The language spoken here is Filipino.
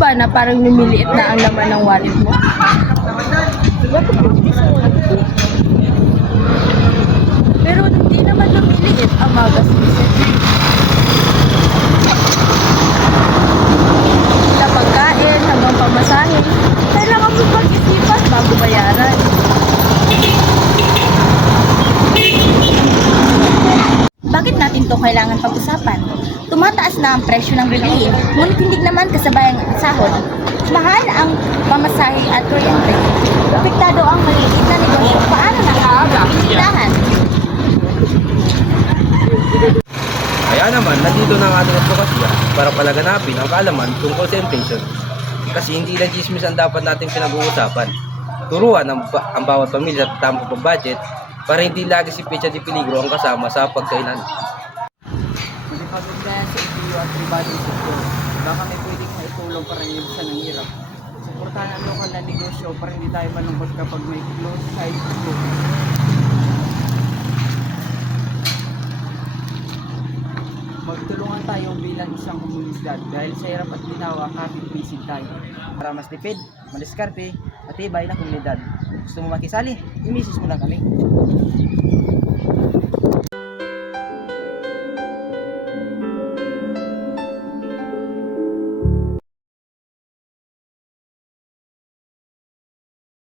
ba na parang lumiliit na ang laman ng wallet mo? Pero hindi naman lumiliit ang mga gastusin. Sa pagkain hanggang pamasahe, kailangan mo pag-isipan bago bayaran. Bakit natin to kailangan pag-usapan? Tumataas na ang presyo ng bilihin, ngunit hindi naman kasabayang ang sahod. Mahal ang pamasahe at kuryente. Apektado ang maliliit na negosyo. Paano nakakapagpapilihan? Kaya naman, nandito na ang ating advokasya para palaganapin ang kaalaman tungkol sa inflation. Kasi hindi lang chismis ang dapat nating pinag-uusapan. Turuan ang bawat pamilya sa tamang pag-budget para hindi lagi si Pecha di Peligro ang kasama sa pagkainan. Pagod na yan sa LGU at pribadong sektor, baka may pwedeng maitulong para nilibsan ng hirap. Suportahan ang lokal na negosyo para hindi tayo malungkot kapag may close side group. Magtulungan tayo bilang isang komunidad dahil sa hirap at ginawa kapit-bisig tayo. Para mas tipid, madiskarte, at tibay na komunidad. Gusto mo makisali? I-message mo lang kami.